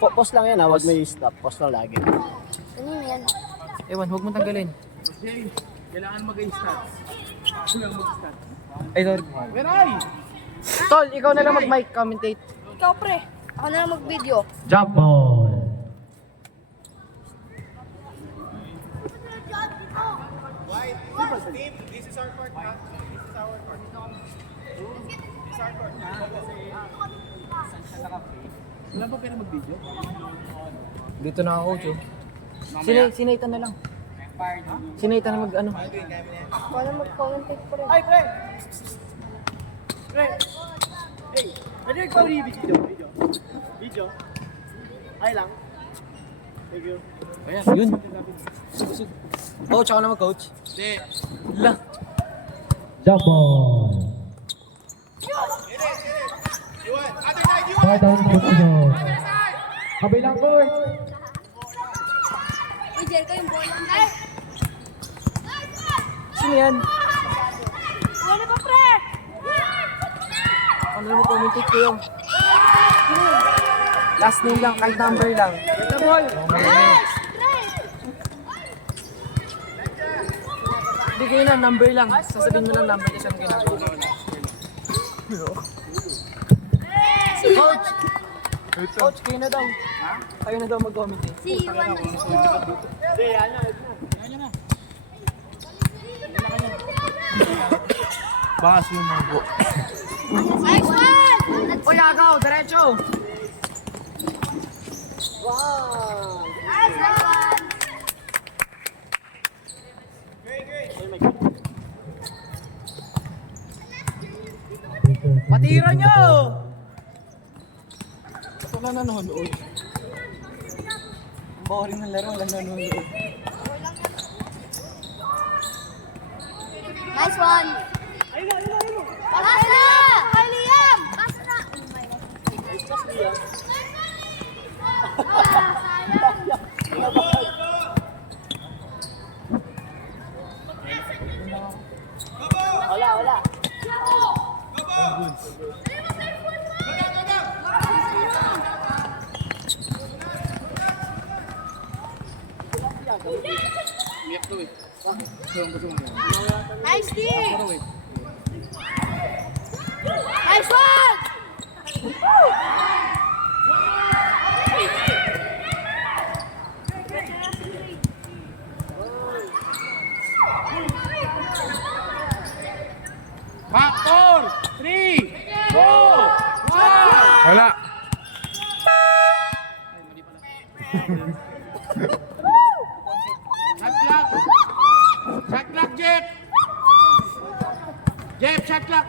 Pause lang yan ha, huwag may stop. Pause lang lagi. Kanina yan. Ewan, huwag mo tanggalin. James, kailangan mag-i-stat. Kailangan mag-stat. Ay, sorry. Meray! Tol, ikaw na lang mag-mic commentate. Ikaw pre. Ako na lang mag-video. Jump ball. Team, this is our court, ha? This is our court. This is our court. Wala ba pera mag-video? Dito na ako, coach. Oh. Sinaitan na lang. Sinaitan na mag-ano. Ako na mag-commentate pre. Ay, pre! Pre! Hey, pwede ikaw video? Video? Ay lang. Thank you. Ayan. Yun. Coach, ako na mag-coach. Hindi. La. Jump ball. Iwan. Other side, Iwan! Far down position. Kabilang court. Uy, Jericho yung ball. Ay! Sino yan? Ano ba pre? Ano na mag-commentate ko yung? Last name lang, kahit number lang. Yes! Pre! Hindi kayo na, number lang. Sasabihin mo lang number kasi ang ginagawa. Coach! Coach, kayo na daw. Kayo na daw mag-commentate. Si Iwan na ito. Hindi, yan na. Bakas mo mga po. Nice one! Uy, agaw! Diretso! Wow! Nice one! Patira nyo! Ito na nanonood. Boring ng laro, lang nanonood. Nice one! Pass na! Kay Liam! Pass na! Oh my God. Sayang. Wala. Umiyak ko eh. Nice D! Nice one! Factor! 3, 2, 1! Wala! Shot clock! Shot clock, Jeff! Jeff, shot clock!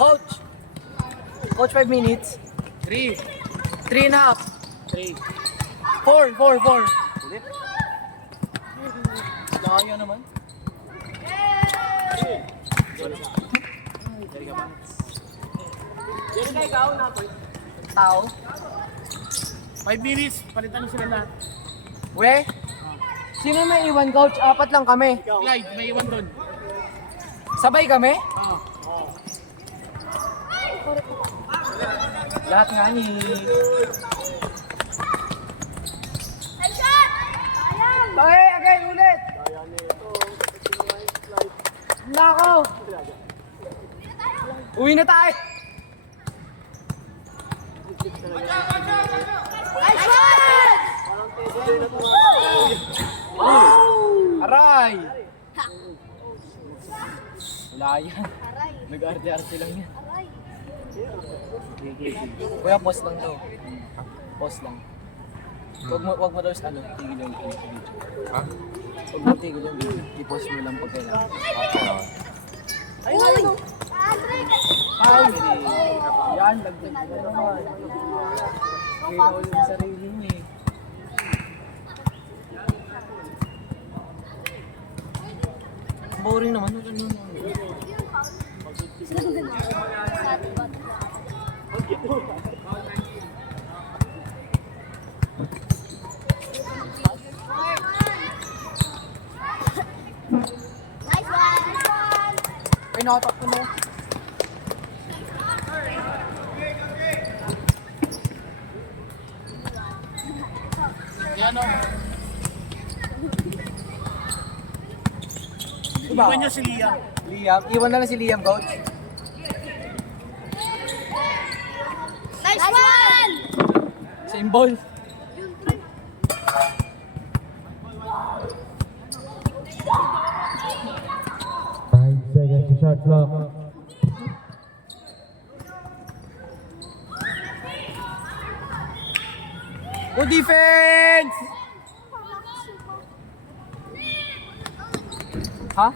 Coach! Coach, 5 minutes. 3, 3 and a half. 3. 4. Layo naman. Tao. 5 minutes, palitan sila lahat. We? Sino may iwan, coach? 4 lang kami. Clyde, may iwan doon. Sabay kami? Oo. Lahat nga ni... Nice shot! Sayang! Okay, again, ulit! Kaya nito. Nako! Uwi na tayo! Nice one! Parang teso din na tumakas. Aray! Wala yan. Aray! Nag-arte-arte lang yan. Aray! Kuya, pause lang daw. Pause lang. Wag mo daw sa ano, tigil yung video. Ha? Huwag mo tigil yung video. I-pause mo lang pag kailangan. Uy! Patrick! Ay! Yan, lagyan mo na naman. Kaya ulit yung sarili niya eh. Boring naman. Ano naman? Nice one! Nice one! Ay, tinatak ko no. Yan o. Diba? Iwan niya si Liam. Liam, iwan na lang si Liam, coach. Nice one! Same ball. Seconds to shot clock. Good defense! Ha?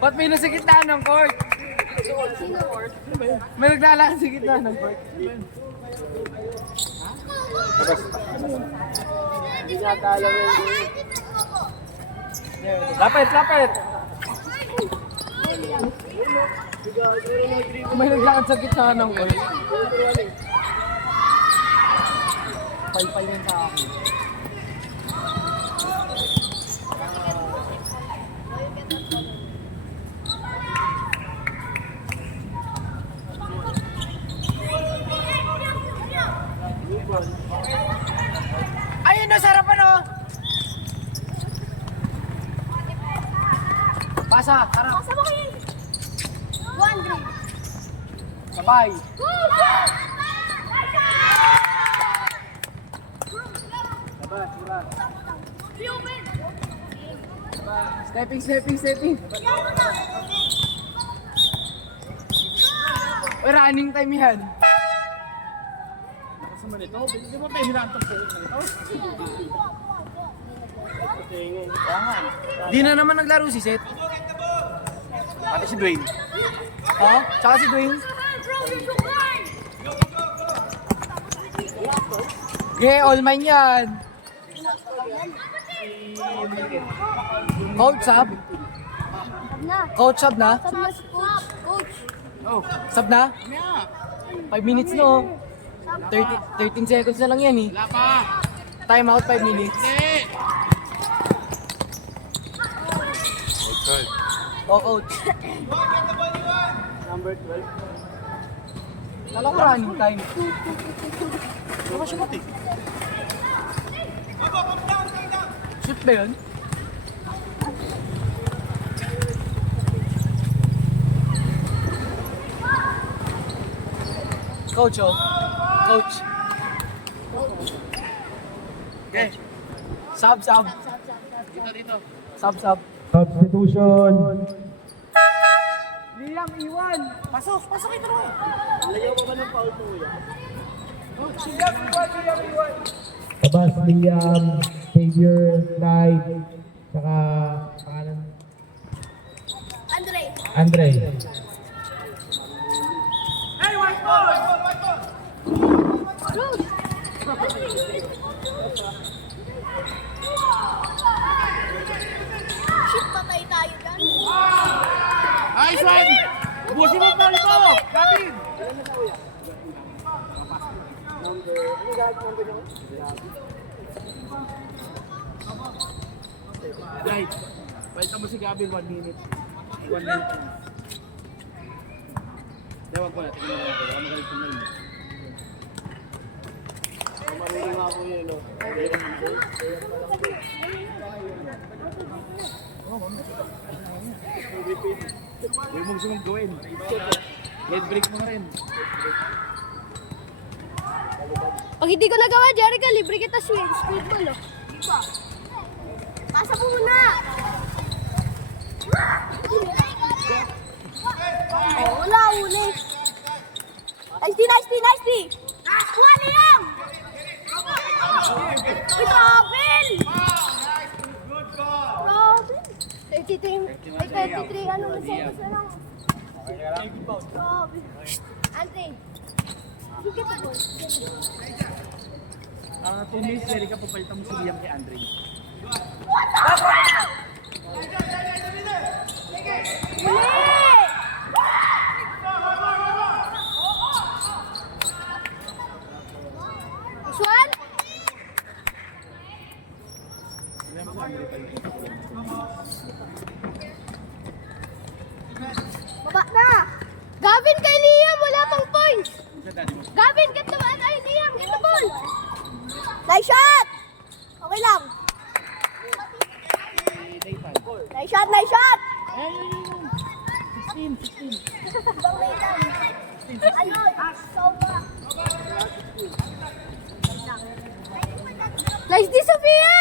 Ba't may nasa gitna ng court? May naglalakad sa gitna ng court. Lapit, lapit! May naglakad sa gitna ng court. Palpal yung tao. Ayun na, sarapan o! Pasa, harap. Pasa mo kayo. 100. Sabay. Stepping, stepping, stepping. Running time yan. Sa man ito, di ba pwede na itong puhit na ito? Di na naman naglaro si Seth. Pati si Dwayne. Oh, tsaka si Dwayne. Yeah, all mine yan. Coach, sub. Coach, sub na. Sab na si coach. Coach. Oh, Sub na. yeah. 5 minutes no. 13 seconds na lang yan eh. Wala pa. Time out 5 minutes. Hindi. Oh, coach. Number 12. Kala ko running time. Ano siya mati? Shoot ba yun? Coach, oh. Coach. Okay. Sub, sub. Dito, dito. Sub, sub. Substitution. Liam, iwan. Pasok, pasok ito naman. Liam, iwan. Tabas, Liam, Xavier, Clyde, saka pangalan Andre. Andre. Hey, white ball! Shit, patay tayo dyan. Nice one! Busin mo pa ito! David! Right. Balik mo si Gabi 1 minute. 1 minute. Dawag ko na. Tingnan mo natin. Baka magalit ko na yun. Marunong nga ako yun, no? Huwag mong sumang gawin. Let break mo na rin. Pag hindi ko nagawa, Jerica, libre kita squid ball, oh. Pasa mo muna! Oh, wala, uli. Nice D, nice D, nice D! Kuha, Liam! Uy, Robin! Robin! 33, ano na seconds na lang. Robin. Andre. You get the ball. 2 minutes, Jerica, papalitan mo si Liam kay Andre. Muli! Nice di Sophia!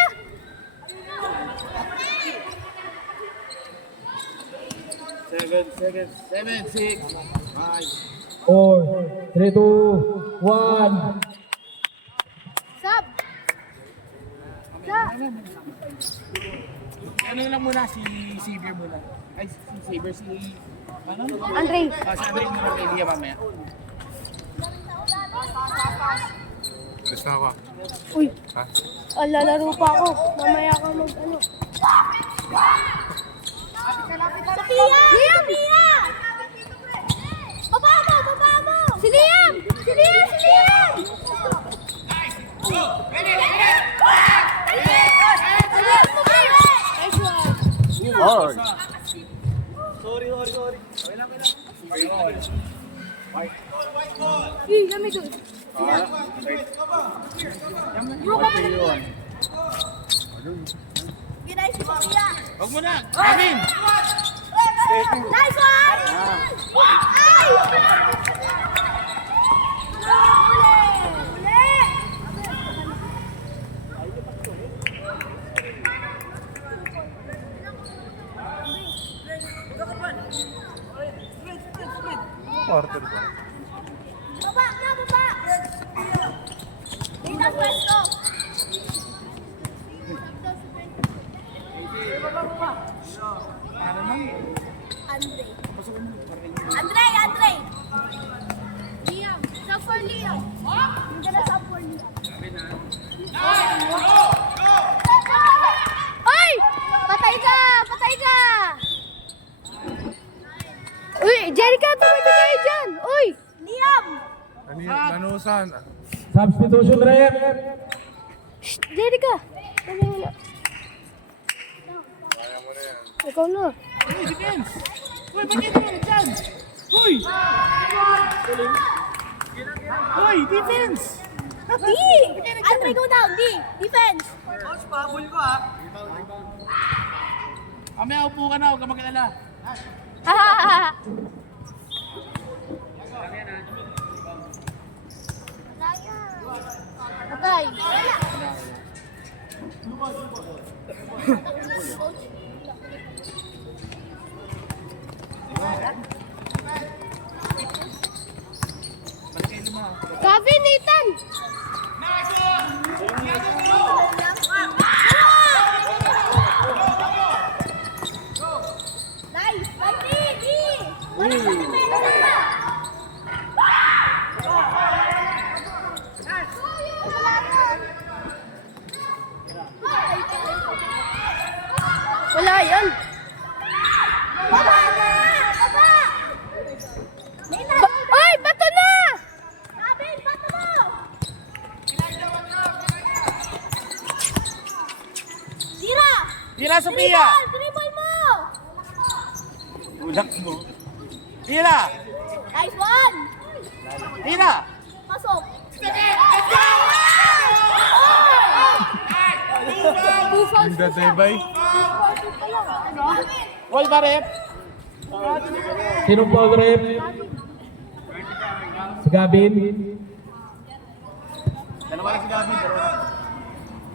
7 seconds. 7, 6, 5. 4, 3, 2, 1. Sub! Sub! Ano lang muna, si Xavier muna. Ay, si Xavier, si... Ano? Andre! Si Andre muna kay Lia mamaya. Gusto ako. Uy! Ha? Lalaro pa ako. Mamaya ka mag ano. Sophia! Liam! Baba mo! Baba mo! Si Liam! Si Liam! Si Liam! Oy! Lamig doon. Ginay si Sophia. Huwag mo na! Kevin! Nice one! Ay! Quarter ba? Baba na, baba! Hindi na pwesto. Andre. Andre! Liam! Sub for Liam! Hindi na sub for Liam. Ay! Patay ka! Patay ka! Uy, Jerica, tumito kayo dyan! Uy! Liam! Ano yun? Lanusan. Substitution rep. Shh, Jerica! Ano yun? Kaya mo na yan. Ikaw na. Uy, defense! Uy, bakit naman dyan? Uy! Uy, defense! D! Andre, go down! D! Defense! Mamaya upo ka na, huwag ka makilala. Hahaha! Patay! Gavin, Nathan! Nice! Wala yan! Baba na! Baba! Ay! Bato na! Gavin, bato mo! Tira! Tira, Sophia! Dribble mo! Ulak mo. Tira! Nice one! Tira! Pasok! Hindi, Tebay. Wall ba, rep? Sinong foul rep? Si Gavin. Dalawa lang si Gavin, pero...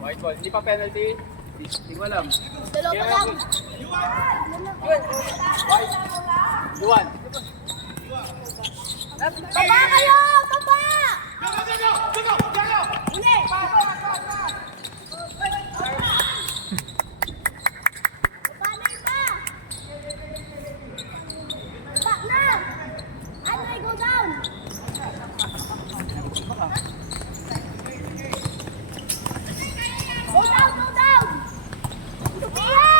White ball. Hindi pa penalty. Hindi ko alam. Dalawa pa lang. Luwan. Baba kayo! Baba! Uli! Baba na iba! Baba na! Andre, go down! Go down! Go down! Sophia!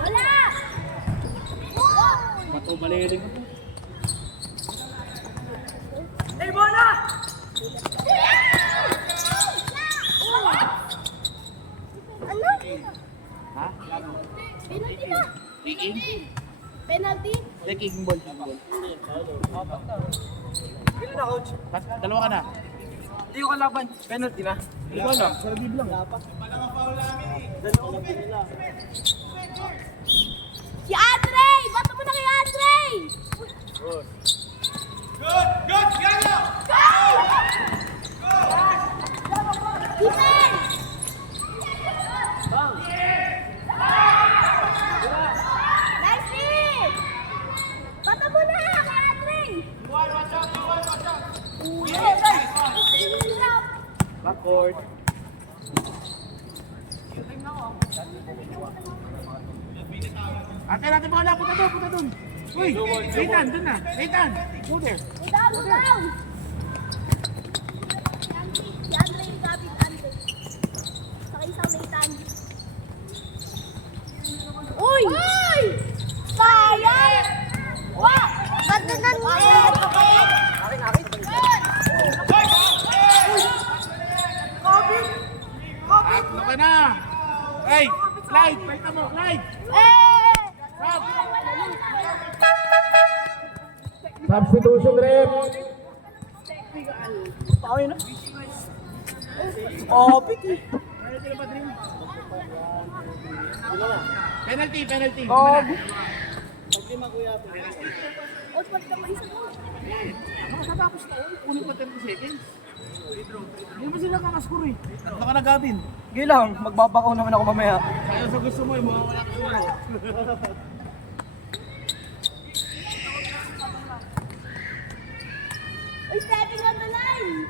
Wala! Mato maliling. Ano? Ha? Penalty na! Kicking? Penalty? Hindi, kicking ball. Dalawa ka na. Hindi ko kalaban. Penalty na. Ikaw lang. Sa bib lang. Ate natin bola, punta doon. Uy, Nathan, doon na. Nathan, go there. Down, down! Si Andre yung David Andre. Saka isang Nathan. Uy! Uy! Sayang! Wah! Ganda na niya! Tatlo ka na. Hey, Clyde, paita mo, Clyde. Stop. Substitution rep. Penalty. Makatapos na yun. Kunin pa 30 seconds. Hindi mo sila kakaskuro eh. Tatlo ka na, Gavin. Sige lang, magbabakaw naman ako mamaya. Kaya sa gusto mo eh, mawawala ka suro. Uy, stepping on the line!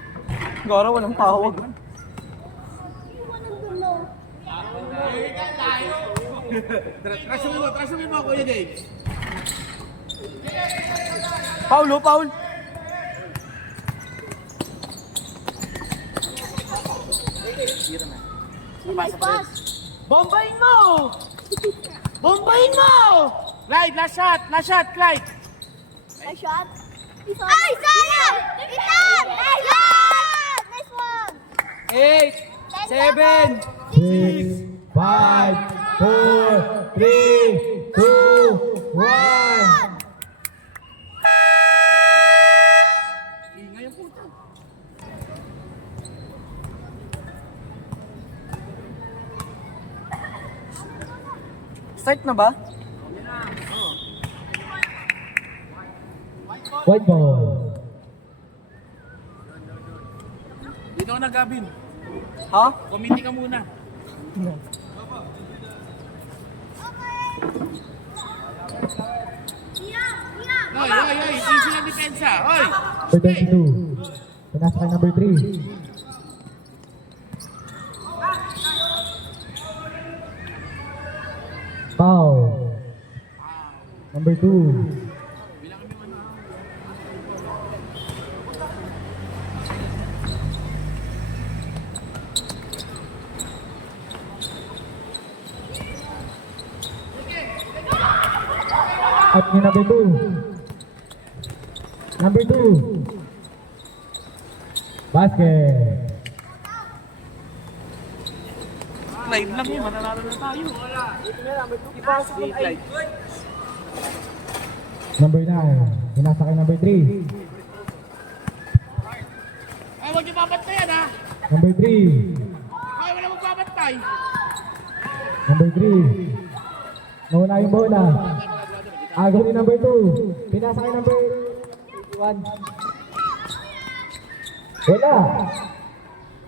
Gara, walang tawag. Iwan ang gulo. Trasumin mo, Kuya Dave. Paul. Nice pass! Bombayin mo! Clyde, last shot, Clyde. Nice shot! Ay, sayang! Itan! Ayan! Nice one! 8, 7, 6, 5, 4, 3, 2, 1. Ingay ang puto. Start na ba? White ball. Dito ka na, Gavin. Ha? Committee ka muna. Oy. Easy lang depensa. Oy. Number 22. Pinasa kay number 3. Foul. Number 2. At ni number 2. Number 2. Basket. Live lang yun, mananalo na tayo. Number 9. Pinasa kay number 3. Ay, huwag niyo babantayan ha. Number 3. Ay, wala magbabantay. Number 3. Nawala yung bola. Agaw ni number 2. Pinasa kay number 1. Wala.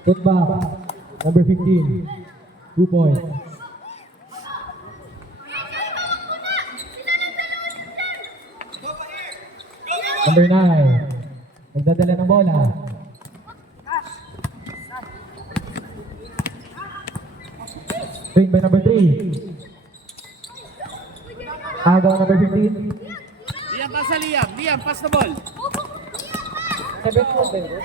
Put back. Number 15. 2 points. Number 9. Nagdadala ng bola. Swing by number 3. Agaw number 15. Liam, pass sa Liam. Liam, pass the ball. 7 points ba yun?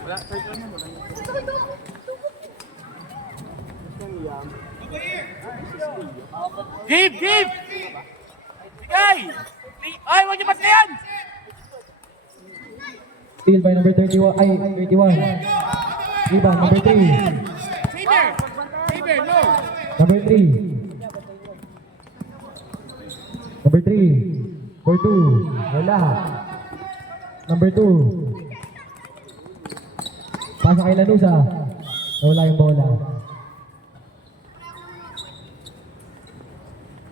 Wala, 31 yan. Wala. Give! Bigay! Ay, huwag niyo bantayan! Steal by number 31. Ay, 31. Rebound, number 3. Saber, no! Number 3. Number 3. For 2. Wala. Number 2. Pasa kay Lanusa. Wala yung bola.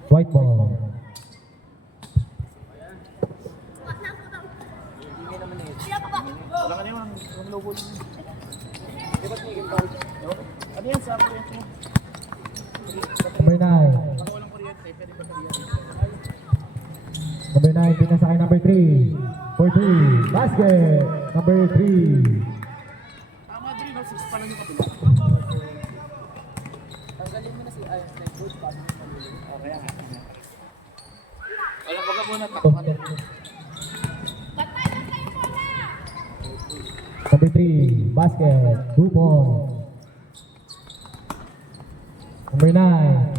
White ball. Wala ka na yung logo lang. Ano yan sa kuryente mo? Number 9. Baka walang kuryente, pwede ba kuryente? Number 9. Pinasa kay number 3. For 3. Basket. Number 3. Tama din, no? 6 pa lang yung kapila. Tanggalin mo na si Ay. Okay nga. Wala ka muna, takuhan. Number 3, basket, 2 points. Number 9,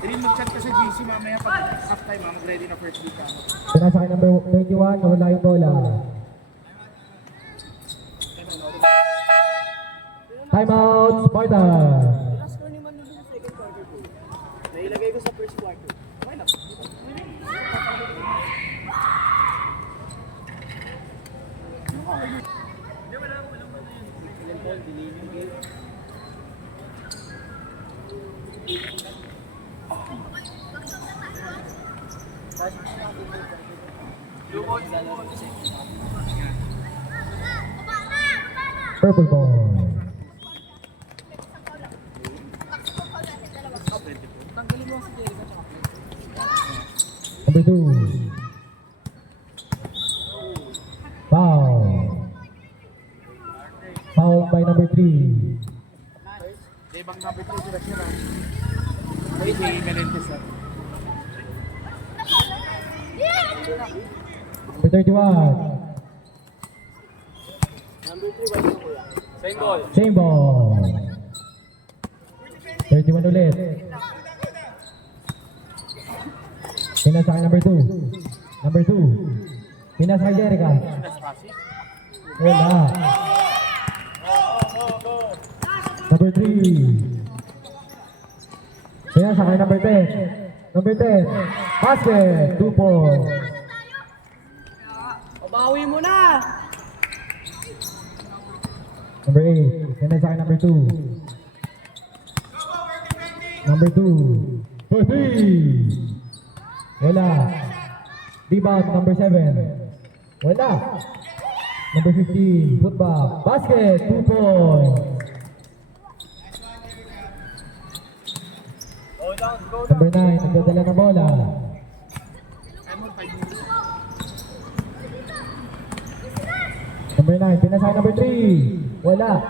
Rin, mag-chat ka sa GC mamaya pag half-time, mag-ready na first week ka. pinasakay number 21, nawala yung bola. Timeout, Sparta. Last score ni Manu sa second quarter ko. Nailagay ko sa first quarter. Why not? Purple ball. Number 2. Foul. Foul by number 3. Debang number 3 sila siya na. Ay, si Melendez na. Number 31. Same ball. Same ball. 31 ulit. Pinasakay number 2. Number 2. Pinasakay Jerica. Wala. Number 3. Pinasakay number 10. Number 10. Basket. 2 points. Bawi mo na! Number 8. Pinasakay number 2. Number 2. For 3. Wala. Rebound number 7. Wala. Number 15. Football. Basket. 2 points. Number 9. Nagdadala ng bola. Number 9. Pinasakay number 3. Wala.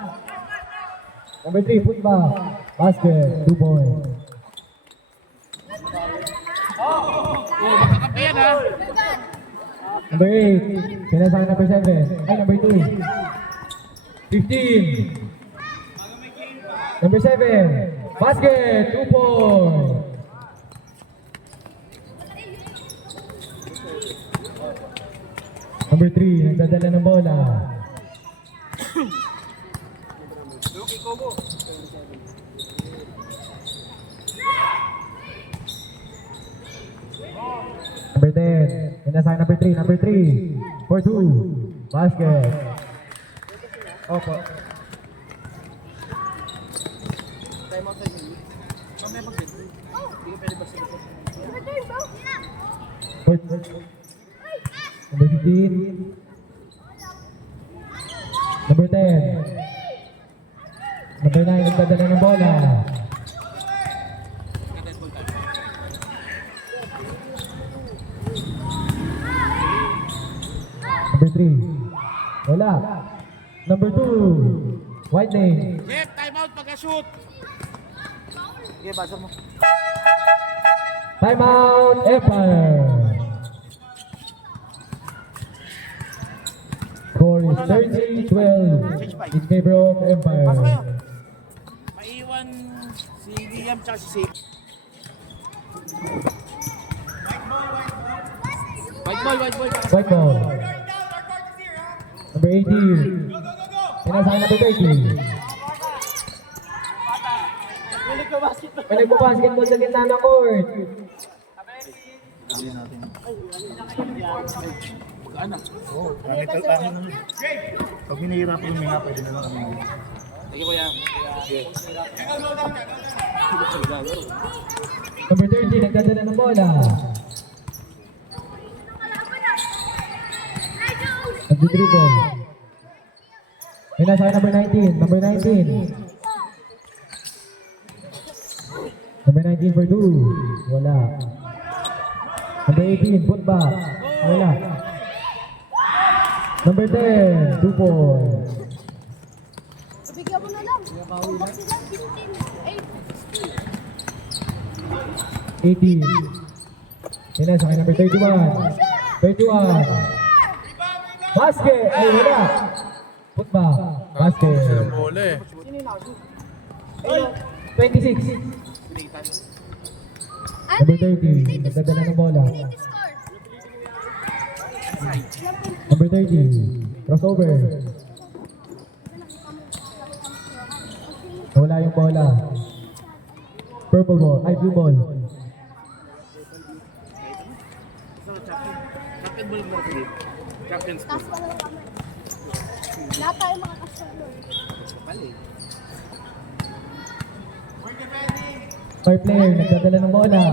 Number 3. Football. Basket. 2 points. Makakapi yan ha. Number 8, pinasakay number 7. Ay, number 2. 15. Number 7, basket, 2 points. Number 3, nagdadala ng bola. Number 10, pinasakay number 3. Number 3, for 2, basket. Opo. Time out tayo. Mamaya mag-set. Hindi ka pwede ba-set? Number 15. Number 10. Number 9, nagdadala ng bola. Number 3. Wala. Number 2. White name. Jeff, time out pagka-shoot. Sige, basa mo. Timeout, Empire. Score is 30-12 in favor of Empire. Pasok kayo. Maiwan si Liam tsaka si Save. White ball, white ball. White ball. Number 18. Pinasakay number 30. May nagbabasketball sa gitna ng court. Pag hinihirapan yung mga pwede na lang kami. Sige kuya. Number 30, nagdadala ng bola. Nagdi-dribble. Pinasakay number 19. Number 19. Number 19 for 2. Wala. Number 18, put back. Wala. Number 10, 2 points. Bigyan mo na lang. Bumpak sila. 18. Pinasa kay number 31. 31. Basket! Ay, wala. Putback. Basket. Bola eh. 26. Number 30. Nagdadala ng bola. Number 30. Crossover. Nawala yung bola. Purple ball. Ay, blue ball. Captain ball mo rin. Captain Taas pa lang kami. Lahat tayo mga kasalo. Third player. Nagdadala ng bola.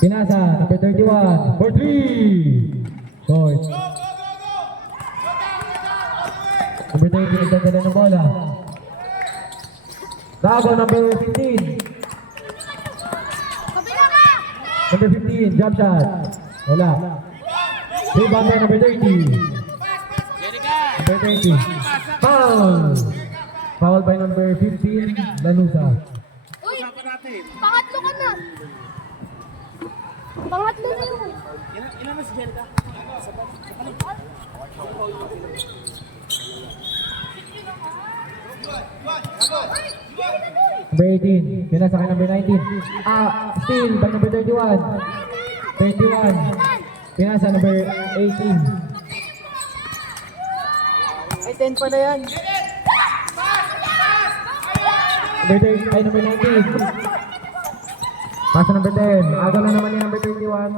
Pinasa. Number 31. For 3. Short. Number 30. Nagdadala ng bola. Davao, number 15. Kabila ka! Number 15, jump shot. Wala. Rebound by number 30. Number 30. Foul. Foul by number 15, Lanusa. Uy! Usapan natin. Pangatlo ka na! Pangatlo na yun! Ilan na si Jelka? Number 18, pinasa kay number 19. Steal by number 31. 31. Pinasa number 18. Ay, 10 pa na yan. Number 30, ay number 19. Pasa number 10. Agaw na naman ni number 31.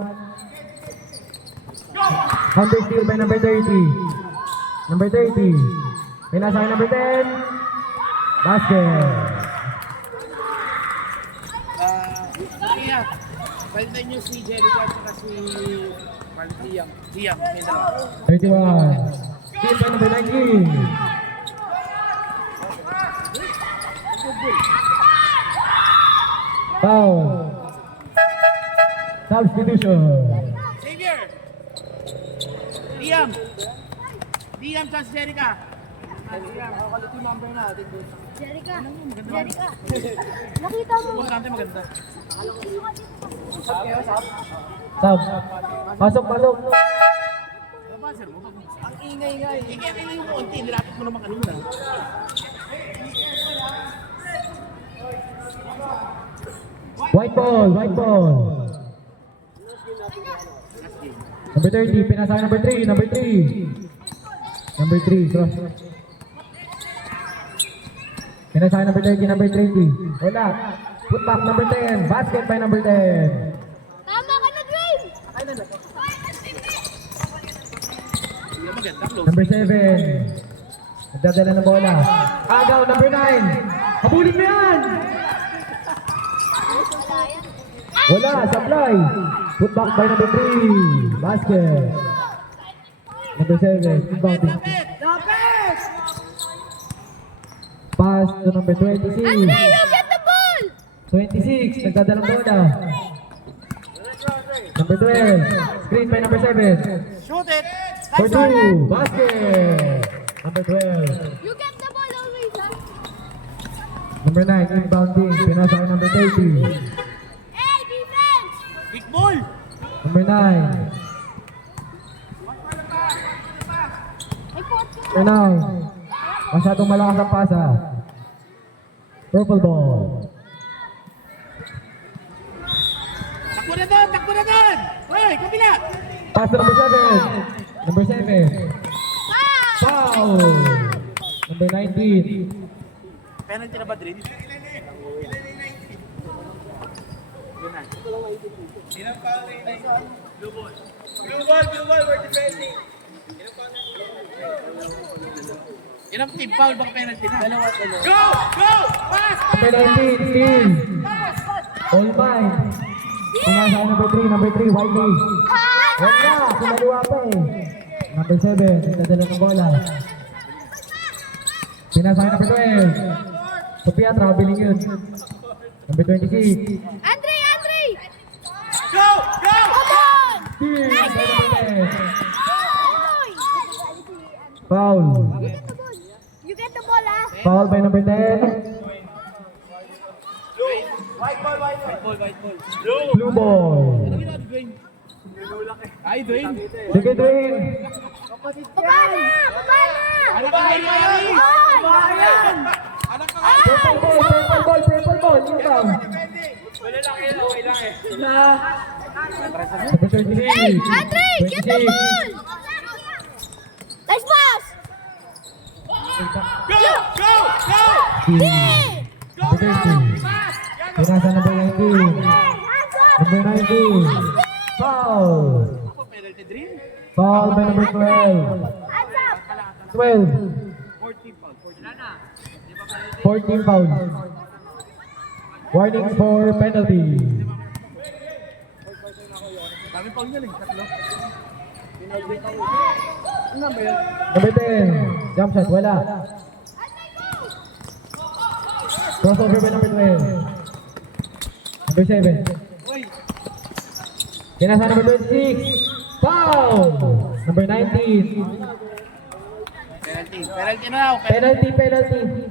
Counter steal by number 30. Number 30. Pinasa kay number 10. Basket. Iya. Palitan niyo si Jelka at si Liam. Liam, may dalawa. 31. Steal by number 19. Foul. Substitution. Xavier! Liam! Liam sa si Jelka. Nakakalito yung number natin doon. Jerica! Jerica! Nakita mo! Huwag natin maganda. Sub. Pasok, pasok. Nabasir mo. Ang ingay-ingay. Ingay yung konti. Nilapit mo naman kanina. White ball, white ball. Number 30, pinasa kay number 3, number 3. Number 3, cross. Pinasa kay number 30, number 30. Wala. Put back number 10, basket by number 10. Tama ka na, Dwayne! Hindi maganda. Close. Number 7. Nagdadala ng bola. Agaw, number 9. Habulin mo yan! Wala yan. Wala, supply. Put back by number 3. Basket. Number 7. Rebounding. Lapis! Pass to number 26. Andre, you get the ball! 26. Nagdadalang bola. Number 12. Screen by number 7. Shoot it! For Nice one! 2. Basket. Number 12. You get the ball always, ha? Number 9. Inbounding. Pinasa kay number 30. Hey, defense! Big ball! Number 9. Ay, coach ka. Number 9. Masyadong malakas ang pasa. Purple ball. Takbo na doon! Takbo na doon! Hoy, kabila! Pass to number 7. Number 7. Foul. Number 19. Penalty na ba, Drin? Ilang team foul bang penalty na? Dalawa. Go! Go! Pass! Number 19. Steal. All mine. Pinasa kay number 3. Number 3. Wiley. Wala. Kumaliwa pa eh. Number 7. Nagdadala ng bola. Pinasa kay number 12. Sophia, traveling yun. Number 26. Andre, Andre! Go! Go! Come on! Steal. Nice Number hit! 10. Oy! Foul. You get the ball. Foul by number 10. White ball. Blue ball. Ay, Dwayne. Sige, Dwayne. Baba na! Baba na! Ano ba nangyayari? Oy! Anak ka Purple ball. Inbound. Number 33. Hey, Andre! Get the 26. ball! Nice pass! Hey! Number 30. Pinasa number 19. Hands up! Number 19. Foul. penalty drill. Foul by number 12. Hands up! 12. 14 foul. 14 foul. Warning for penalty. Dami foul yan eh. Tatlo. Number 10. Jump shot. Wala. Crossover by number 12. Number 7. Pinasa number 26. Foul. Number 19. Penalty. Penalty now. Penalty. Penalty.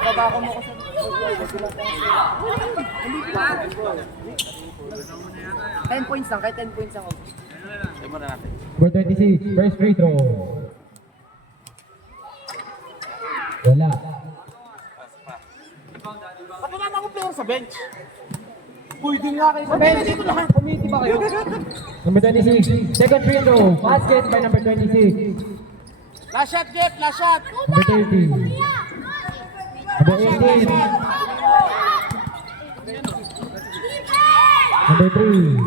Baba ko mo kasi. 10 points lang, kahit 10 points ako. Sabi mo na natin. Number 26. First free throw. Wala. Ba't wala na akong player sa bench? Pwede nga kayo sa bench. Dito lang, committee ba kayo? Number 26. Second free throw. Basket by number 26. Last shot, Jeff. Last shot. Number 30. Number 18. Number 3.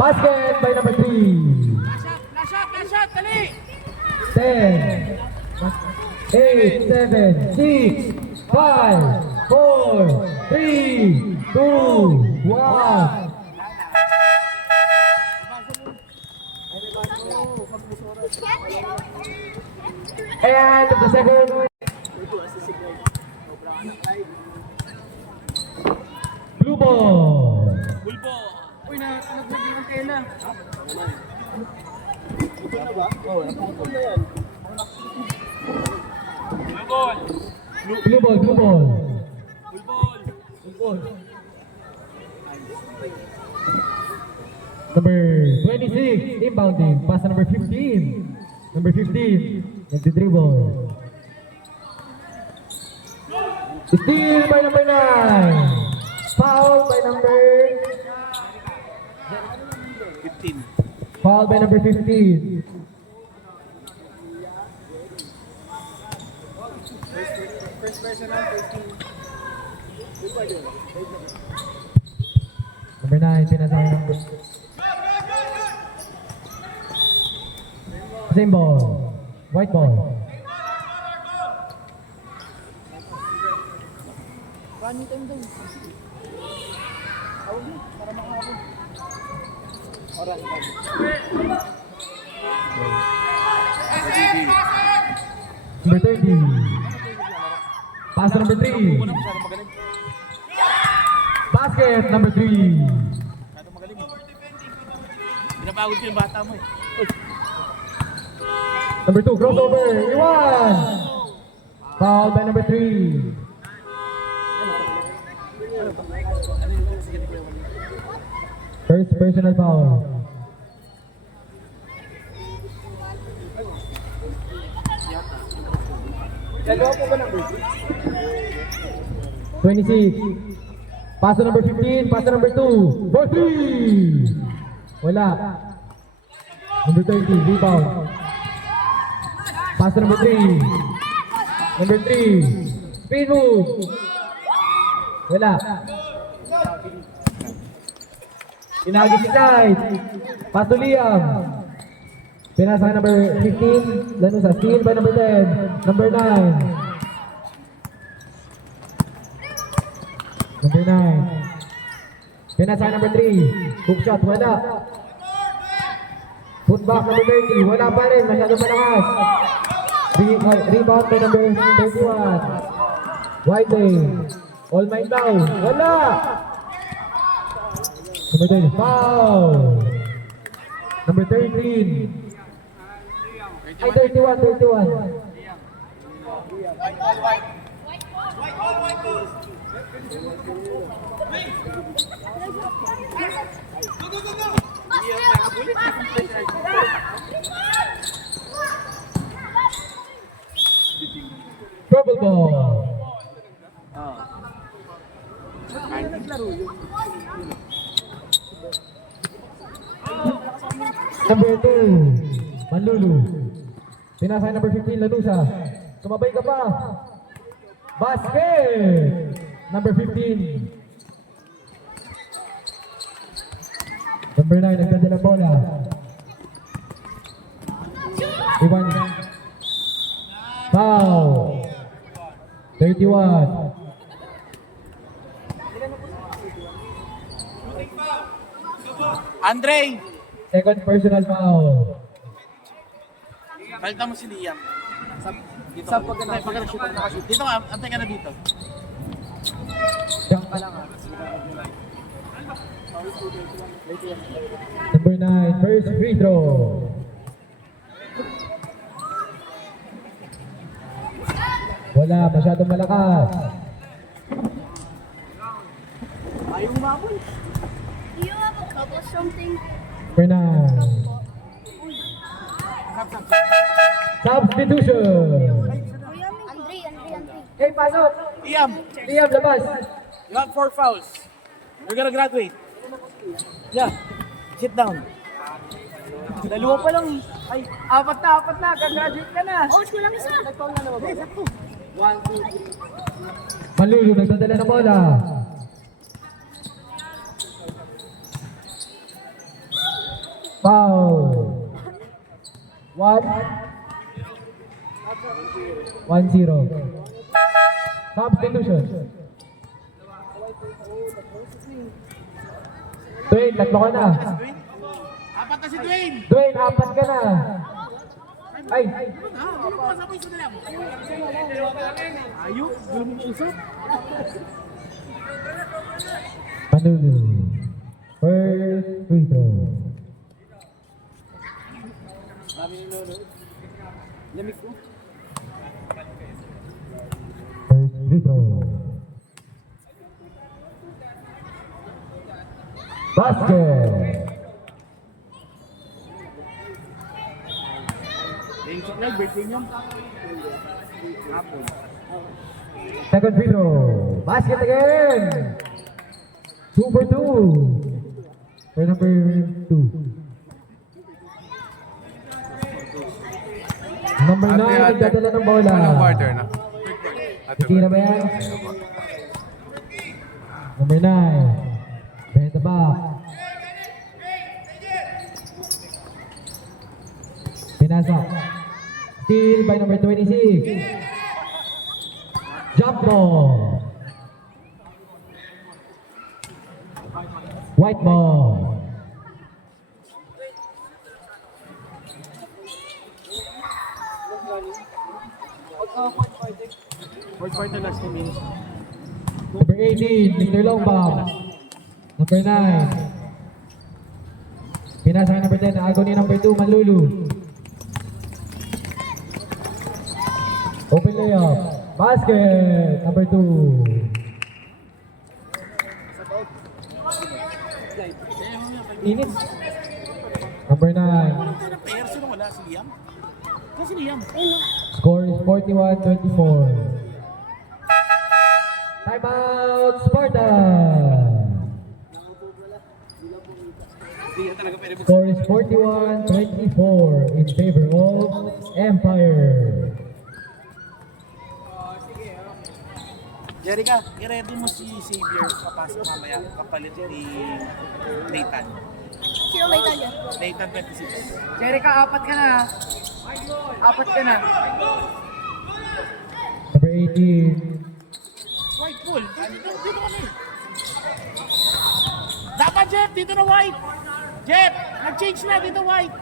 Basket by number 3. Last shot. Last shot. Last shot. Dali. 10. 8, 7, 6, 5, 4, 3, 2, 1. And the second. Blue ball. Bulbo. Uy, nagbibigay ng tela. Putol na ba? Oo, naputol na yan. Bulbol. Blue ball, blue ball. Bulbol. Number 26, inbounding. Pass number 15. Number 15, nagdi-dribble. Steal by number 9. Foul by number 15. Foul by number 15. First person lang, first team. Number 9, pinasama number. Same ball. White ball. Running time doon. Awag mo, para makakabog. Oran. Number 30. Pass number 3. Basket number 3. Pinapagod ko yung bata mo eh. Number 2, crossover. Iwan. Foul by number 3. First personal foul. Dalawa po ba ng birthday? 26. Pass to number 15. Pass to number 2. For 3. Wala. Number 30. Rebound. Pass to number 3. Number 3. Spin move. Wala. Inagi si Knight. Pass to Liam. Pinasa number 15. Lanusa. Steal by number 10. Number 9. Number 9. Pinasa number 3. Hook shot. Wala. Put back number 30. Wala pa rin. Masyado malakas. Rebound by number 31. White day. All mine daw. Wala. Number 12, foul. Number 13. Ay, 31. Double ball. Number 2, Manlulu. Pinasay number 15, Lanusa. Sumabay ka pa. Basket! Number 15. Number 9, nagdadala ng bola. Iwan. Foul. 31. Andre! Second personal foul. Balta mo si Liam. Sa pagka-shoot, nakashoot. Dito ka, antay ka na dito. Diyan ka lang ah. Number 9, first free throw. Wala, masyadong malakas. Ayaw umabol. Do you have a cup or something? Number 9. Substitution. Andre. Hey, pasok. Liam, Liam, labas. you have 4 fouls. You're gonna graduate. Yeah. Sit down. Dalawa pa lang. Ay, Apat na. Gagraduate ka na. Coach, walang isa. nagpaul na naman. Sakto. 1, 2, 3. Manlulu, nagdadala ng bola. Foul. 1-0. Substitution. Dwayne, tatlo ka na. Apat na si Dwayne. Dwayne, apat ka na. Ay, Ano pa sabay sa dala mo? Ayaw, gulo mong usap. Manlulu. First free throw. Sabi ni Lolo. Lamig ko. First free throw. Basket. Yung supply, birthday niyo. Second free throw. Basket again. 2 for 2. For number 2. Number 9, nagdadala ng bola. Anong quarter na? Tira ba yan? Number 9. Behind the back. Pinasa. Steal by number 26. Jump ball. White ball. Fourth quarter last 2 minutes. Number 18, Mr. Longbam. Number 9. Pinasa number 10, agony number 2, Manlulu. Open layup. Basket, number 2. Init. Number 9. Walang tayo ng player. Sino wala? Si Liam? Si Liam. Score is 41-24. Timeout, Spartan. Score is 41-24 in favor of Empire. Jerica, i-ready mo si Xavier papasok mamaya kapalit ni Nathan. Sino may tanya? Nathan 26. Jerica, apat ka na. Apat ka na. Number 18. White pool. Dito kami. Dapat Jeff, dito na white. Jeff, nag-change na dito white.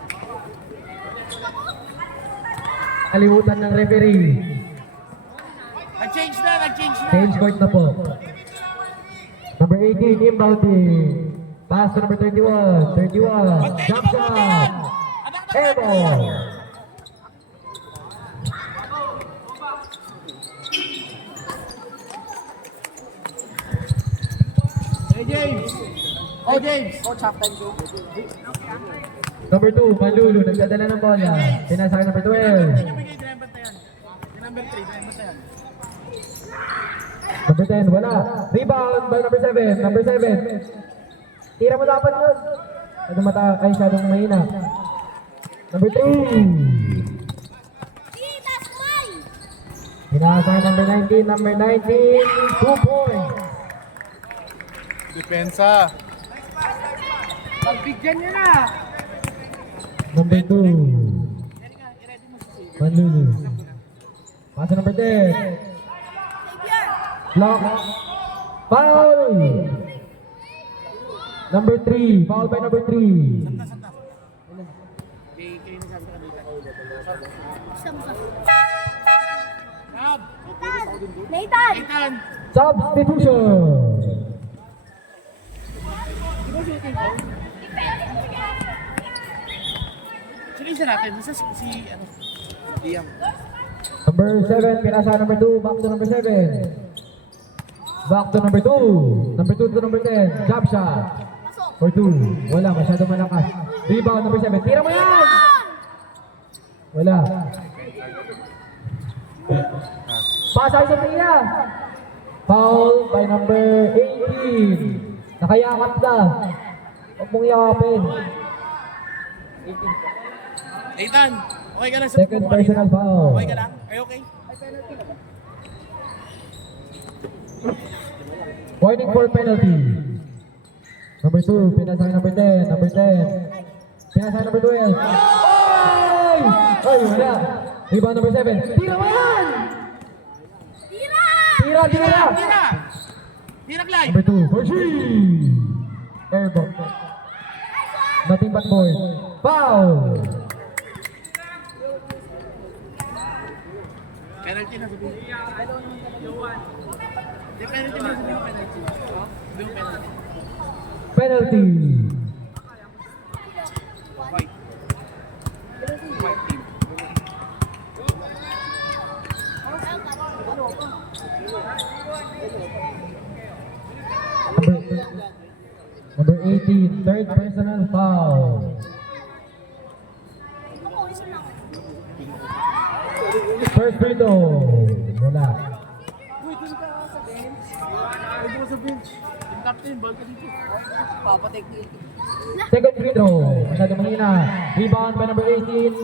Kalimutan ng referee. Nag-change na. Change court na po. Number 18, inbounding. Pass to number 31. 31. Jump shot. Air ball. Hey, James! Oh, James! Coach, halftime show. Number 2, Malulu. Nagdadala ng bola. Pinasa kay number 12. Number 3, bantayan. Number 10, wala. Rebound by number 7. Number 7. Tira mo dapat yun. Ay, masyadong mahina. Number 3. That's mine. Pinasa kay number 19. Number 19. 2 points. Depensa. Pagbigyan niya na! Number 2. Manlulu. Pasa number 10. Block. Foul. Number 3. Foul by number 3. Nathan! Nathan! Substitution. Sino isa natin? Nasa si ano? Liam. Number 7. Pinasa number 2. Back to number 7. Back to number 2. Number 2 to number 10. Jump shot. For 2. Wala. Masyadong malakas. Rebound number 7. Tira mo yan! Wala. Pasay sa tira. Foul by number 18. Nakayakap na. Huwag mong yakapin. Nathan! Okay ka lang sa Second personal foul. Okay ka lang? Ay, okay? Warning for penalty. Number 2, pinasa kay number 10. Number 10. Pinasa kay number 12. Ay! Ay, wala. Rebound number 7. Tira mo yan! Tira! Tira, tira! Tira! Tira, Clyde! Number 2, for 3. Airball. Nothing but board. Foul! Penalty na sabihin. Di penalty na sabihin penalty. Sabihin penalty. Penalty. White. White team. Number 18, third personal foul. First free throw. Wala. Pwede ko sa bench. Yung captain, ball ka dito. Papatek niyo. Second free throw. Masyadong mahina. Rebound by number 18.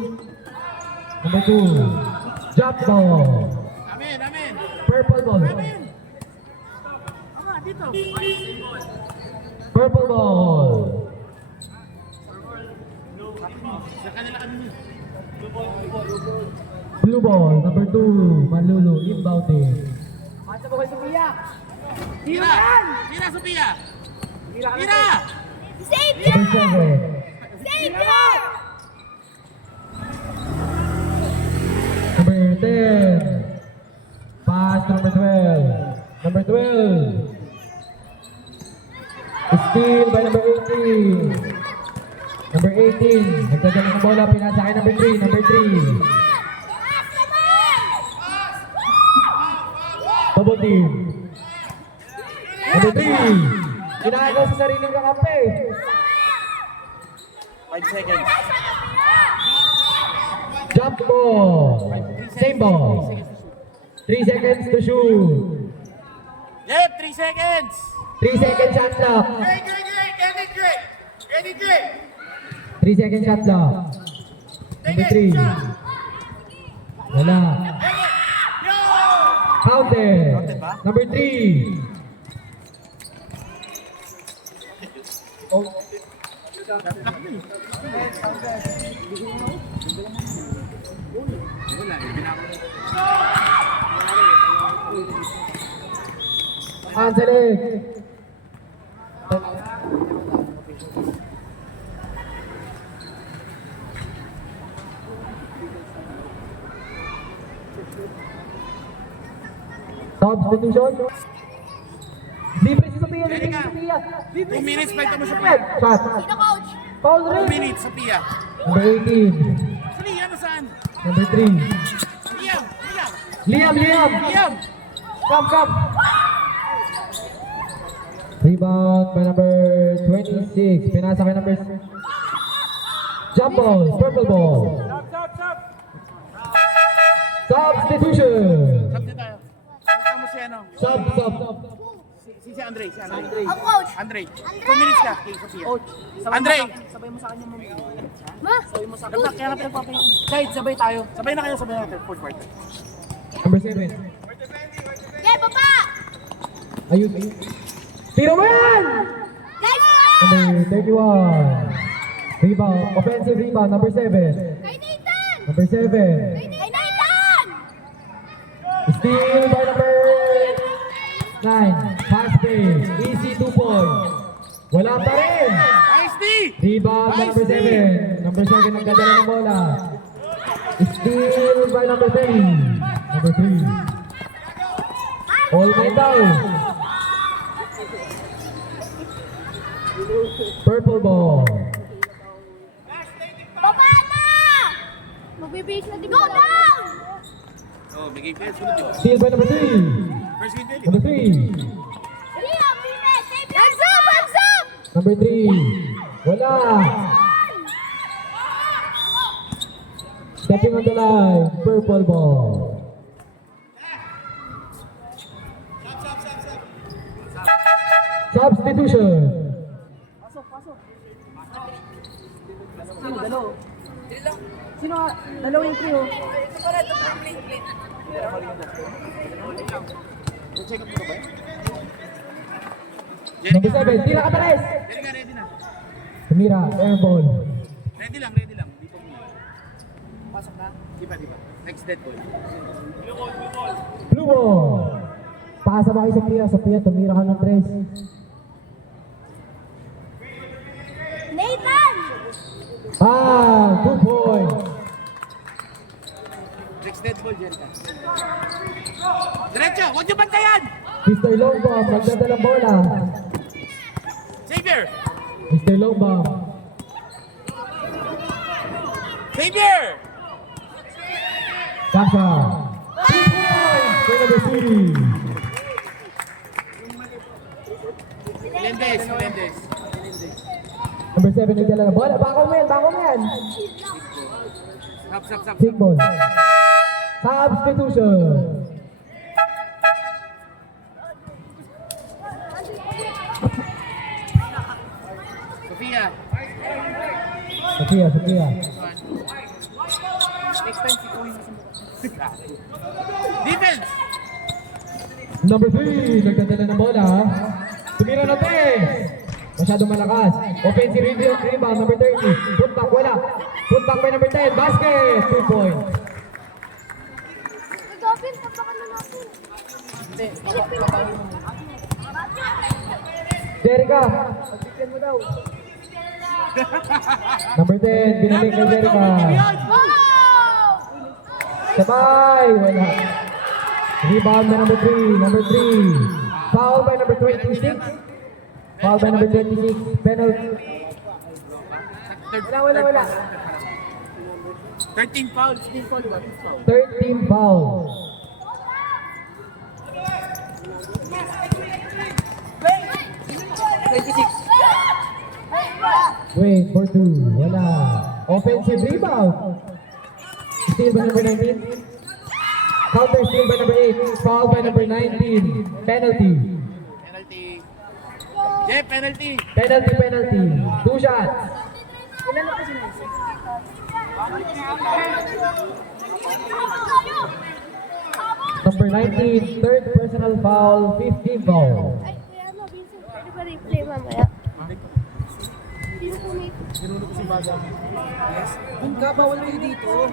Number 2. Jump ball. Amen, amen. Purple ball. Amen. Ama, dito. Purple ball. Sa kanila kanina. Blue ball. Number 2. Manlulu. Inbounding. Masa mo kay Sophia? Tira! Tira, Sophia! Tira! Savior! Number 7. Savior! Number 10. Pass to number 12. Number 12. Steal by number 18. Number 18. Nagdadala ng bola. Pinasa kay number 3. Number 3. Double team. Number 3. Kinakagal sa sariling kakampi. 5 seconds. Jump ball. Same ball. 3 seconds to shoot. Yep, 3 seconds! 3 second shot clock. Ready, Jay! 3 second shot clock. Number 3. Wala. Counted. Number 3. Angelik. Substitution. Libre si Sophia. Ready ka? Pia. 2 minutes, balik mo sa Pia. Shot. Sino coach? Foul 2 rin. minutes sa Pia. Number 18. Si Liam, nasaan? Number 3. Liam! Liam. Liam! Come. Rebound by number 26. Pinasa kay number... Jump ball. Purple ball. Substitution. Sabi na tayo. Kasama si ano? Sub. Si Andre. Ang coach. Andre. 2 minutes ka kay Sofia. Coach, Andre! sabay mo sa kanya mo. Ma. Sabay mo sa kanya. Kaya nga pinagpapahinga. Kahit sabay tayo. Sabay na kayo, sabay natin. Fourth quarter. Number 7. Yeah, baba. Ayun. Tiro mo yan! Guys, Number 31. Rebound. Offensive rebound. Number 7. kay Nathan. Number 7. Kay Nathan. Steal by number 9. Fast pace. Easy 2 points. Wala pa rin. Nice D! Rebound by number 7. Number 7 ang ganda ng bola. Steal by number 3. Number 3. All my down. Purple ball. Baba na. Magbibigay na din. Go down. Oh, bigay kayo. Sunod yun. Steal by number 3. First hit, Number 3. Liam, defense. Hands up. Number 3. Wala. Stepping on the line. Purple ball. Substitution. Sino? Dalaw. Sino? Dalaw yung trio. Check up mo ba? Number 7. Tira ka pares. Ready na. Tumira. Air ball. Ready lang. Dito mo. Pasok na. Di ba? Next dead ball. Blue ball. Pasa ba kayo sa Pia? Sa Pia, tumira ka ng 3. Nathan. 2 points. Next dead ball, Jerica. Diretso! Huwag niyo bantayan! Mr. Longbomb, nagdadalang bola. Xavier! Mr. Longbomb. Xavier! Sasha. 2 points for number 3. Melendez. Number 7, nagdala ng bola. Bako mo yan. Sap. Big ball. Substitution. Sofia. Sophia. Next time si Kuya. Defense! Number 3, nagdadala ng bola. Tumira na 10. Masyadong malakas. Offensive rebound, number 30. Putback, wala. Putback by number 10. Basket. 2 points. Gagawin, tapakan na natin. Hindi. Jerica. Pagkikyan mo daw. Number 10, binalik kay Jerica. Wow! Sabay, wala. Rebound by number 3. Number 3. Foul by number 26. Foul by number 26. Penalty. Wala. 13 fouls. 13 fouls. Wait for 2. Wala. Offensive rebound. Steal by number 19. Counter steal by number 8. Foul by number 19. Penalty. Penalty. Jeff, penalty. Penalty. 2 shots. Ilan na po sila? Number 19. Third personal foul. 15 foul. Ay, kuya mo, Vincent. Pwede ba replay mamaya? Sino po Nathan? Kung ka, bawal kayo dito.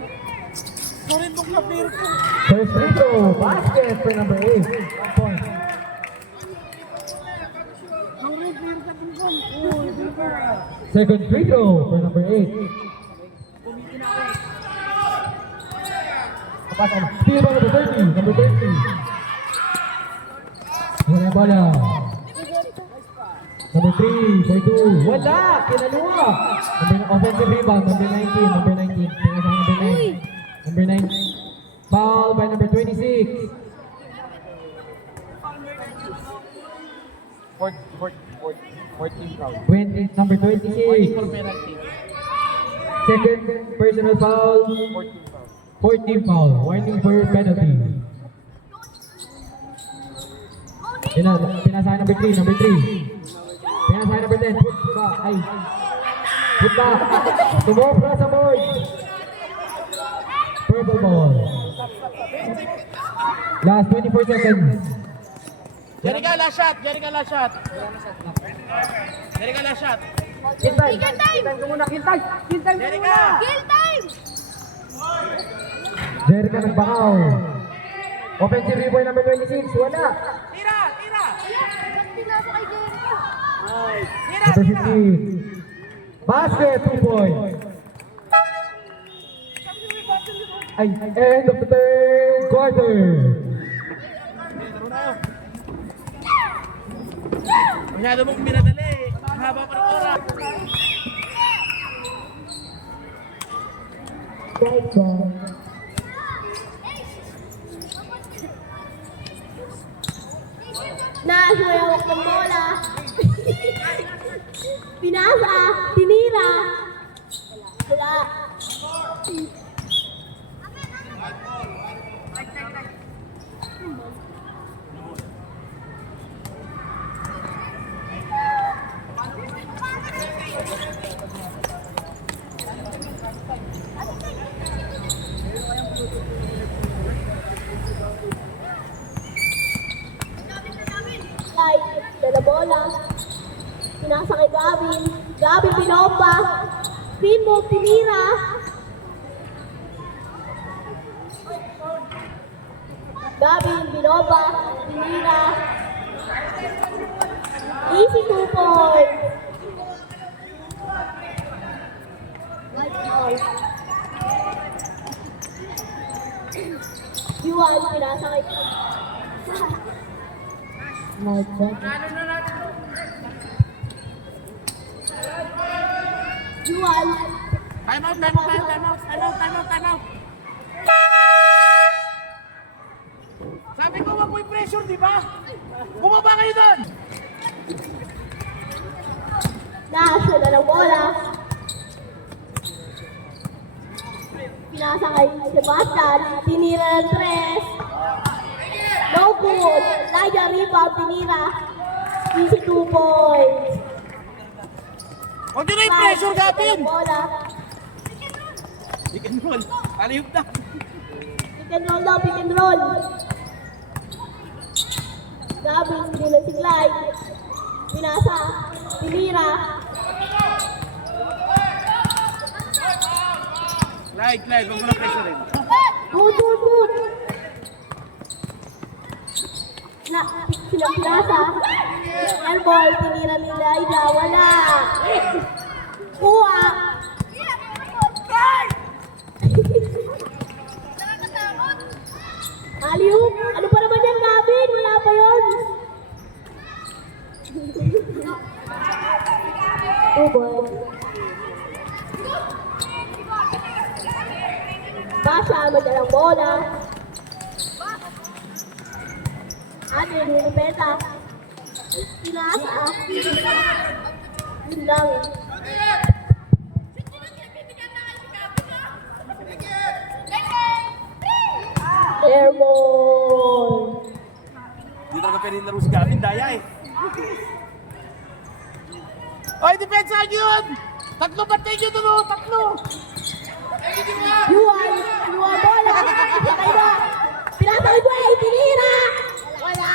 Sorry, nung na-player ko. First free throw. Basket for number 8. 1 point. Nung player ka din ko. Oo, hindi ka. Second free throw for number 8. Steal by number 30. Number 30. Wala bola. Number 3 for 2. Wala! Kinaluwa! Offensive rebound, number 19. Number 19. Pinasa number 9. Number 9. Foul by number 26. 14 foul. 20, number 26. For penalty. Second personal foul. 14 foul. 14 foul. Warning for penalty. Pinasa number 3. Number 3. Pinasa number 10. Put back. Ay. Put back. Tumobra sa board. Purple ball. Last 24 seconds. Jerica, last shot. Jerica, last shot. Jerica, last shot. Kill time. Kill time! Kill muna. Kill time. Kill time Jerica! Kill time! Jerica nagbakaw. Offensive rebound number 26. Wala. Tira! Tira! Ba't pinasa kay Jericho? Tira! Number Tira! 15. Basket. 2 points. Ay, end of the third quarter. Masyado mong minadali. Ang haba pa ng oras. Nasumayawak ng bola. Pinasa, tinira. Wala. Dala bola. Pinasa kay Gavin. Gavin pinomba. Pimo, tinira. Gavin, pinomba. Tinira. Easy 2 points. White ball. Yuan, pinasa kay White ball. Yuan. Time out, time out, time out, time out, time out, time out. Sabi ko wag mo i-pressure, di ba? Bumaba kayo doon! Nasa na ng bola. Pinasa kay Sebastian. Tinira ng 3. No good. Nadia rebound, tinira. Easy 2 points. Huwag nyo na i-pressure, Gavin! Bola. Pick and roll. Aliyup na. Pick and roll daw, pick and roll. Gavin, hindi na si Clyde. Pinasa. Tinira. Clyde, Clyde, huwag mo na pressure rin. Good, good, good. Na, sila pinasa. Airball, tinira nila. Ida, wala. Kuha. Aliuk, ano pa naman yan, Gavin? Wala pa yun. Ubod. Basha, madalang bola. Ano yung nilipeta? Pinasa. Yun lang. Airball. Hindi talaga pwede laro si Gavin, daya eh. Oy, depensa nyo yun! Tatlo batay nyo doon, oh! Tatlo! Yuan bola. Kaya pinasa kay Buhay, tinira. Wala.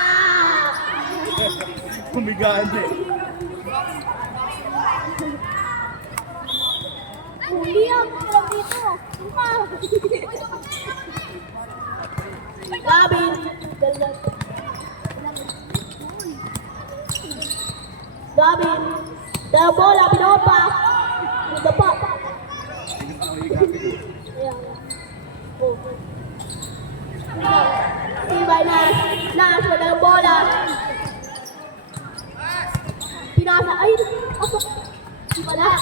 Kumigaan eh. Huli ang lang dito. Gavin. Gavin. Dala bola, pinopa. Dito pa. Tibay na. Nash, wala ng bola. Pinasa, ay, pasok. Di pala.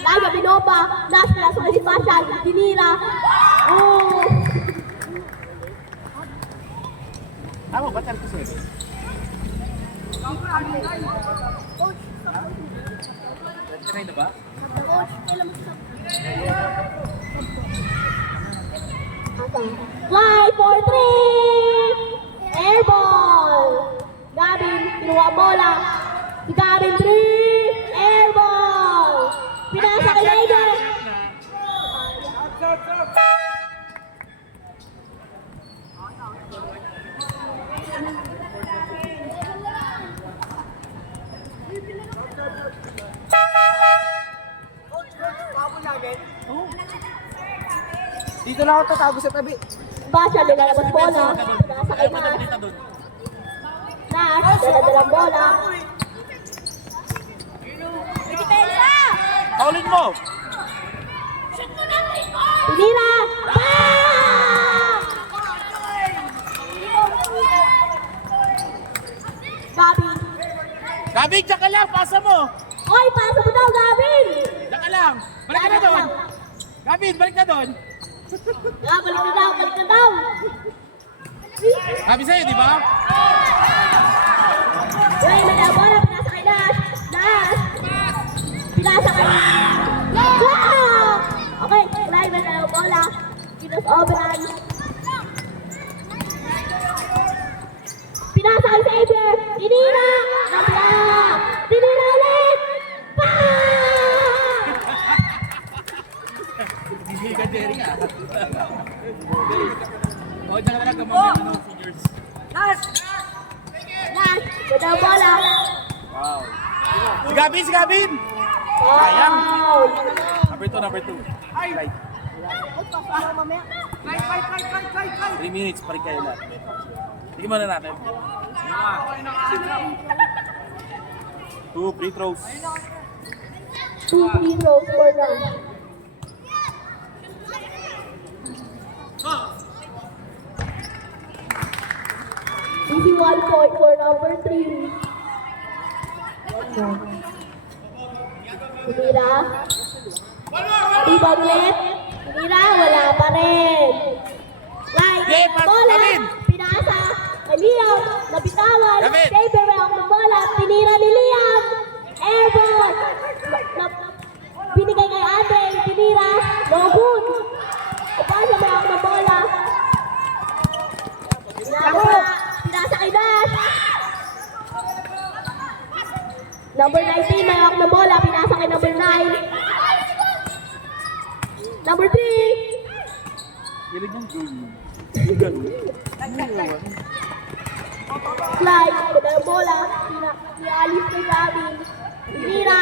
Laga, Binoba. Nash, pinasok kay Sebastian. Dinira. Oh. Tama ba 37? Coach, Try na ba? coach, kailan mo siya? Fly for 3! Air ball! Gavin, kinuha ang bola. Si Gavin, 3! Air ball! Pinasa kay Lager. Dito na ako tatago sa tabi. Basha, nilalabas bola. Pinasa kay Nash. Nash, daladalang bola. Paulin mo! Pinira! Bang! Gavin. Gabig, tsaka lang! Pasa mo! Oy, pasa mo daw, Gavin! Tsaka lang! Balik ka na doon! Gabin, balik ka doon! Balik na daw, balik na daw! Sabi sa'yo, di ba? Uy, may bola, pinasa kay Nash! Nash! Pinasa kay... Wow! Okay, try mo na yung bola. Pinos overrun. Pinasa kay Xavier! Tinira! Nabla! Tinira ulit! Bang! Hindi ka, Jerry ka. O, tsaka na lang gamamit ng figures. Nash! Ganda ang bola! Wow. Si Gabin, si Gabin! Wow! Number 2. Right. 3 minutes, parik kayo lahat. Sige muna natin. 2 free throws. 2 free throws for Nash. Easy 1 point for number 3. Tinira. Rebound ulit. Tinira, wala pa rin. Right, Okay, bola. Gavin. Pinasa. Kay Liam. Nabitawan. Gavin. Saber may ako ng bola. Tinira ni Liam. Airball. Binigay kay Andre. Tinira. No good. Pasa may ako ng bola. Pinasa kay Dash. Number 19, may ako ng bola. Pinasa kay number 9. Number 3. Galing yung goal. Slide. Ganda ng bola. Ialis kay Gavin. Mira.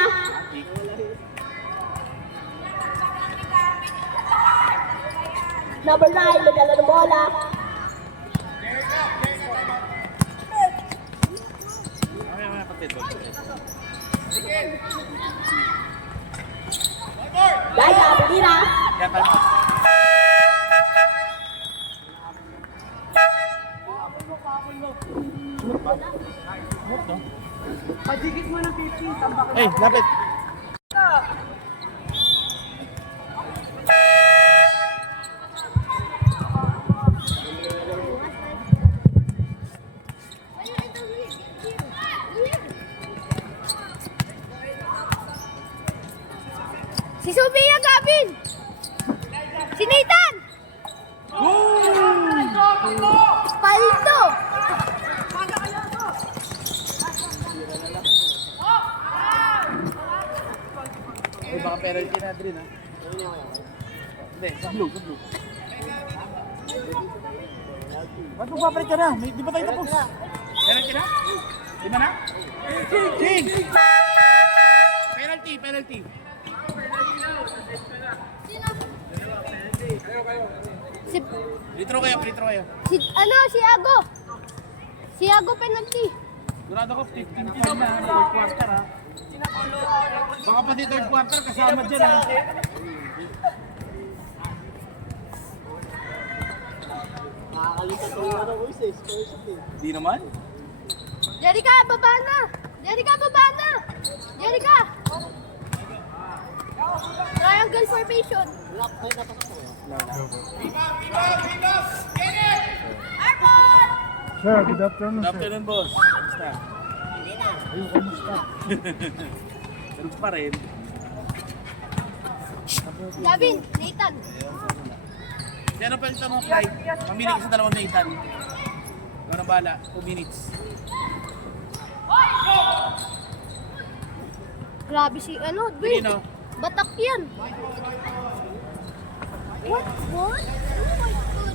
Number 9, nagdala ng bola. Mamaya, patid. Dahil Gavin, Mira. Kaya tayo. Pagdikit mo ng 50, tambak ka. Hey, lapit. Si Sophia, Gavin. Si Nathan. Paldo. Ay, baka penalty na, Adrin, ha? Hindi, sa blue, sa blue. Ba't magpapalit ka na? Di ba tayo tapos? Penalty na? Di ba na? King! Penalty, penalty. Si, Retro kayo, retro kayo. si Ago. Si Ago penalty. Durado ko, 15 na, third quarter, ha? Baka pati third quarter, kasama dyan, ha? Nakakalimutan ko yung ano ko is, score shot eh. Di naman. Jerica, baba na. Jerica, baba na. formation. Sir, good afternoon, Good afternoon, boss. Kamusta? Ayun, kamusta? Tulog pa rin. Gavin, Nathan. Yan ang palitan mo, flight. Mamili ka sa dalawang Nathan. Ikaw na bahala. 2 minutes. Grabe si ano, Sino? Batak yan. What? What? Oh my God.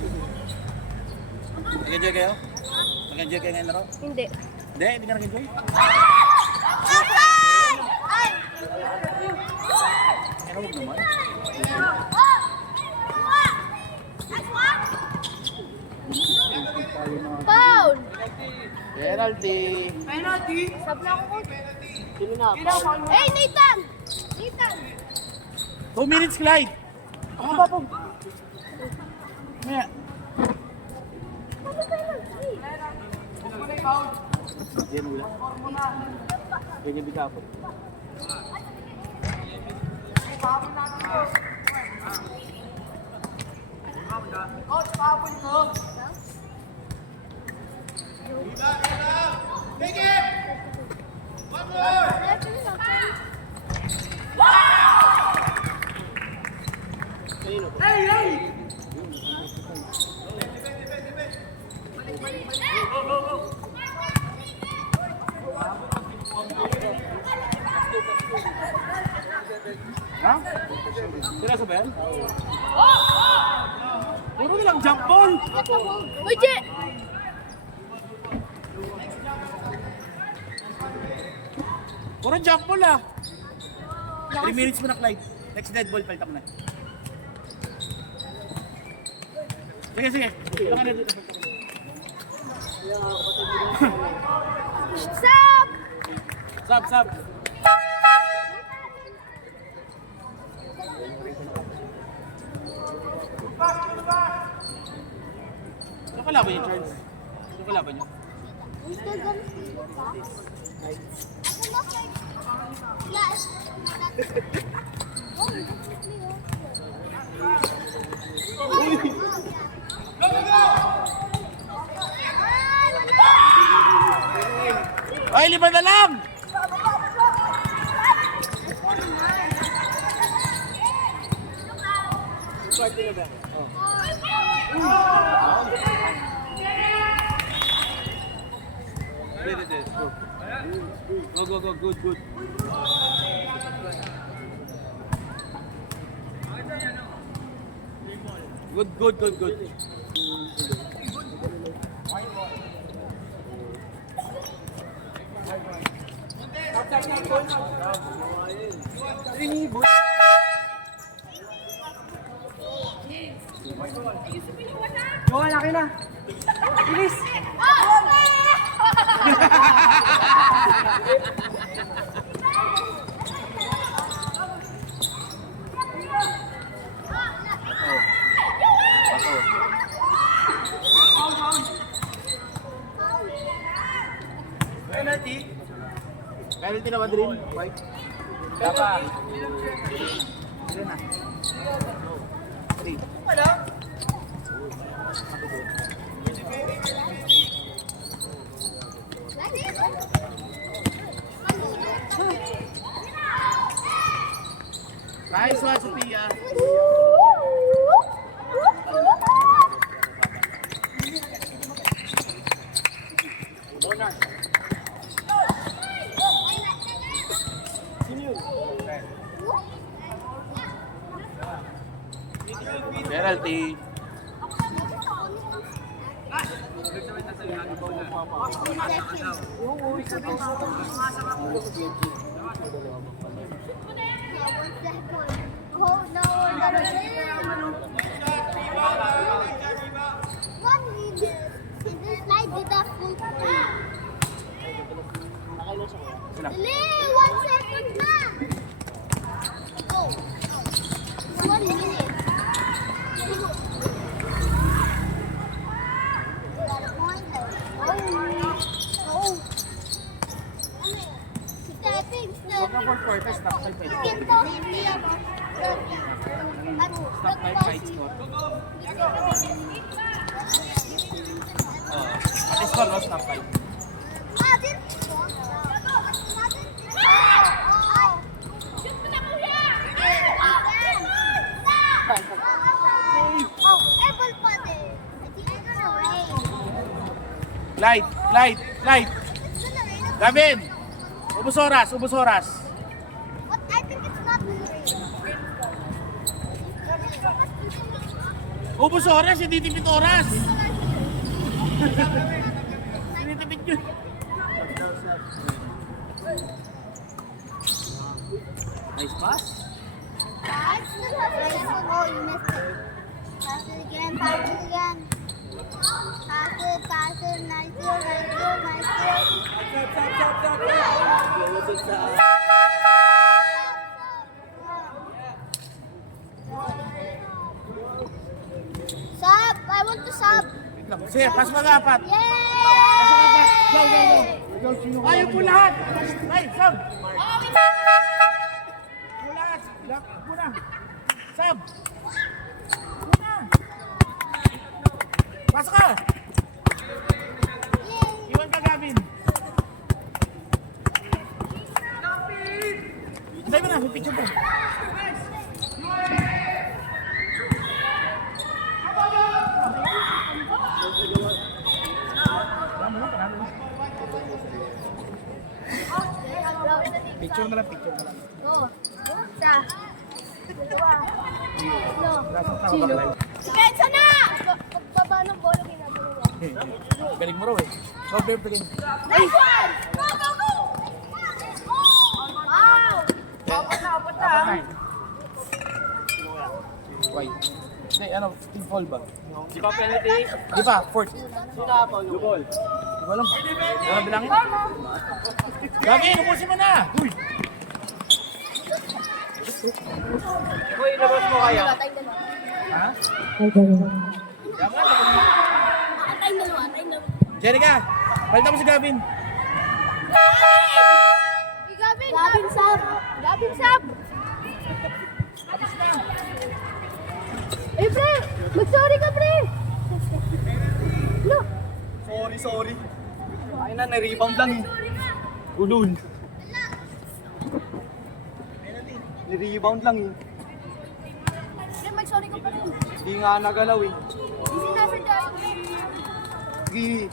Nag-enjoy kayo? Nag-enjoy kayo ngayon laro? Hindi. Hindi, hindi ka nag-enjoy? Ay! Ano huwag naman? Foul! Penalty! Sab na ako. Sino na? Hey, Nathan! Nathan! 2 minutes, Clyde! Ako ba po? Maya. Yan ulan. Ganyan bigla po. Ha? Seryoso ba yan? Puro nilang jump ball! Uy, Je! Puro jump ball ah! 3 minutes mo na, Clyde. Next dead ball, palita mo na. Sige, sige. Ilang ka na dito. Sab! Sab, sab. Ano kalaban niyo, Charles? Ano kalaban niyo? Yes. Ay, 5 na lang! Go, go, go, good, good. Good, good, good, good. Joel, laki na. Bilis. Penalty. Penalty na Madrid. White. Dapat. Ilan na? 3. Nice one, Sophia. Penalty. Oh, no. 1 minute. This slide with the full screen. Dali, 1 second na. Go. 1 minute. Oh. Stepping, stepping. For stop. Skip daw, hindi ako. Stop by fight score. Pati score, no? Stop by. Light, light, light. Gavin! Ubus oras, ubus oras. But I think it's not rain. Ubus oras, hindi tipid oras. Tinitipid yun. Nice pass. Oh, you missed it. Pass it again, pass it again. Pass it, nice goal, nice goal, nice goal. Sub! I want to sub! Sige, pass mo na apat. Yay! Go, go, go. Ayaw po lahat. Ay, sub. Po lahat. Lock mo na. Sub. Muna. Pasok ka. Iwan ka, Gavin. Say mo na, may picture po. Picture na lang, picture na lang. Go! Isa! Dalawa! Tatlo! Sino? Pensa na! Pagbaba ng bola ginagawa. Galing mo raw eh. Solve the game. Nice one! Go, go, go! Wow! Why? Hindi, ano, team fall ba? Di ba penalty? Di ba? Fourth. Sino ako? Lubol. Di ba alam? Ano bilangin? Gabi, ubusin mo na! Uy! Uy, labas mo kaya. Tayong dalawa. Ha? Tayong dalawa, tayong dalawa. Jerica, palitan mo si Gavin. Gavin! Gavin sub! Gavin sub! Eh, pre! Mag-sorry ka, pre! No! Sorry. Ay na, na-rebound lang eh. Ulul. Ni-rebound lang eh. Pre, mag-sorry ka pa rin. Hindi nga nagalaw eh. Hindi nasa dyan. Sige.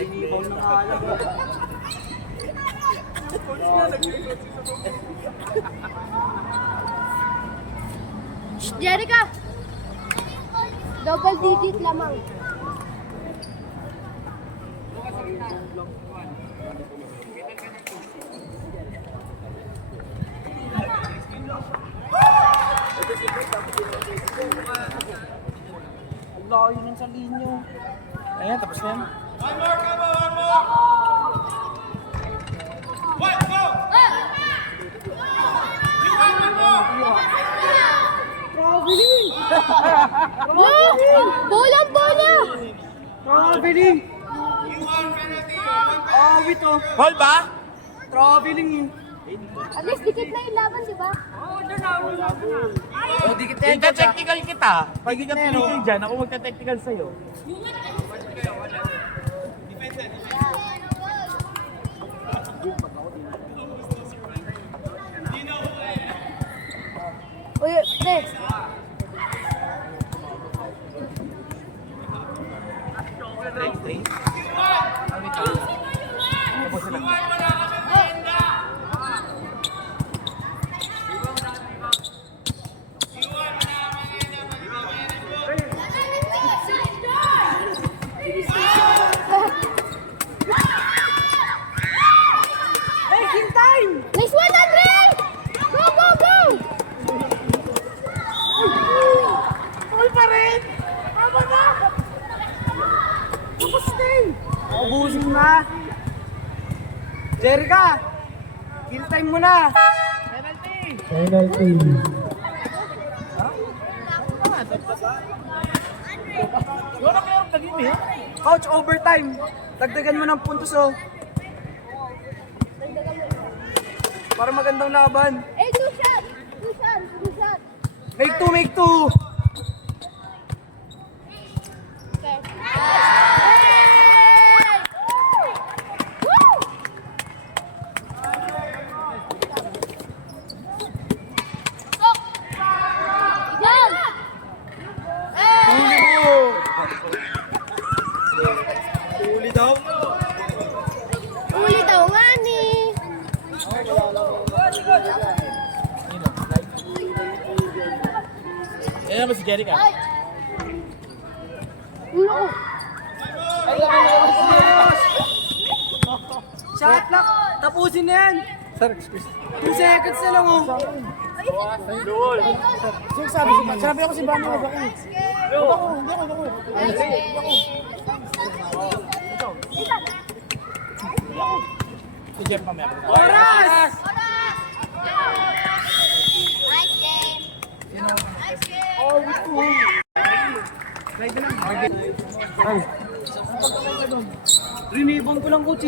Ni-rebound na nga lang. Jerica! Double digit lamang. Ang layo nun sa linya. Ayan, tapos na yan. Bolang bola! Traveling! Awit oh. Fall ba? Traveling eh. At least dikit na yung laban, di ba? Oh, dikit na yan. Ika-technical kita. Pag hindi ka tuloy dyan, ako magta-technical sa'yo. Uy, next. Straight. Tapos sila. Nice one, Andre! Go, go, go! Fall pa rin! Tama na! Tapos na eh! Ubusin na. Jerica! Kill time mo na. Penalty! Penalty. Yun ang meron tagim eh. Coach, overtime. Dagdagan mo ng puntos oh. Para magandang laban. Eh, two shot! Two shot! Two shot! Make two, make two. Okay. Hey! Woo! Stop! Yan! Uli daw. Uli daw nga ni. Eh, naman si Jerica. Ay! Ulo ko. Shot lock. Tapusin na yan. Sir, excuse. 2 seconds na lang, oh. Sabi ako si Bano, ako. Si Jeff mamaya. Oras! Nice game. Nice game. Rinibang ko lang, coach.